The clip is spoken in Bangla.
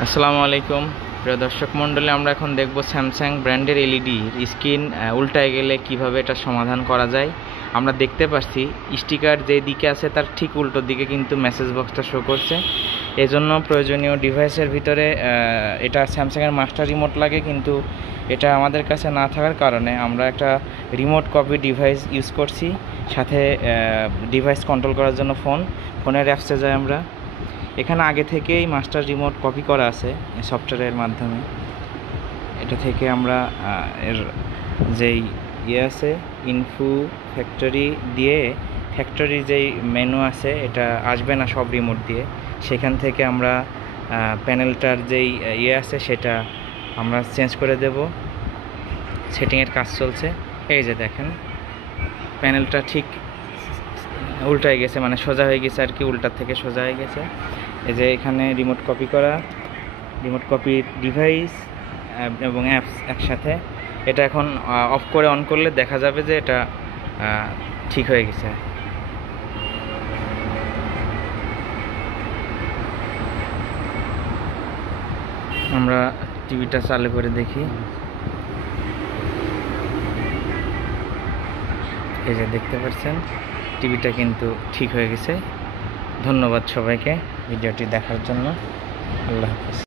আসসালামু আলাইকুম প্রিয় দর্শক মণ্ডলী, আমরা এখন দেখব স্যামসাং ব্র্যান্ডের এলইডি স্ক্রিন উল্টায় গেলে কিভাবে এটা সমাধান করা যায়। আমরা দেখতে পাচ্ছি স্টিকার যে দিকে আছে তার ঠিক উল্টো দিকে কিন্তু মেসেজ বক্সটা শো করছে। এজন্য প্রয়োজনীয় ডিভাইসের ভিতরে এটা স্যামসাংয়ের মাস্টার রিমোট লাগে, কিন্তু এটা আমাদের কাছে না থাকার কারণে আমরা একটা রিমোট কপি ডিভাইস ইউজ করছি। সাথে ডিভাইস কন্ট্রোল করার জন্য ফোনের অ্যাপসে যাই আমরা। এখানে আগে থেকেই মাস্টার রিমোট কপি করা আছে সফটওয়্যারের মাধ্যমে। এটা থেকে আমরা এর যেই আছে ইনফো ফ্যাক্টরি দিয়ে, ফ্যাক্টরির যেই মেনু আছে এটা আসবে না সব রিমোট দিয়ে। সেখান থেকে আমরা প্যানেলটার যেই আছে সেটা আমরা চেঞ্জ করে দেব। সেটিংয়ের কাজ চলছে। এই যে দেখেন প্যানেলটা ঠিক উল্টায় গেছে, মানে সোজা হয়ে গেছে আর কি, উল্টার থেকে সোজা হয়ে গেছে। এই যে এখানে রিমোট কপি করা, রিমোট কপি ডিভাইস এবং অ্যাপস একসাথে। এটা এখন অফ করে অন করলে দেখা যাবে যে এটা ঠিক হয়ে গেছে। আমরা টিভিটা চালু করে দেখি। এই যে দেখতে পাচ্ছেন টিভিটা কিন্তু ঠিক হয়ে গেছে। ধন্যবাদ সবাইকে ভিডিওটি দেখার জন্য। আল্লাহ হাফেজ।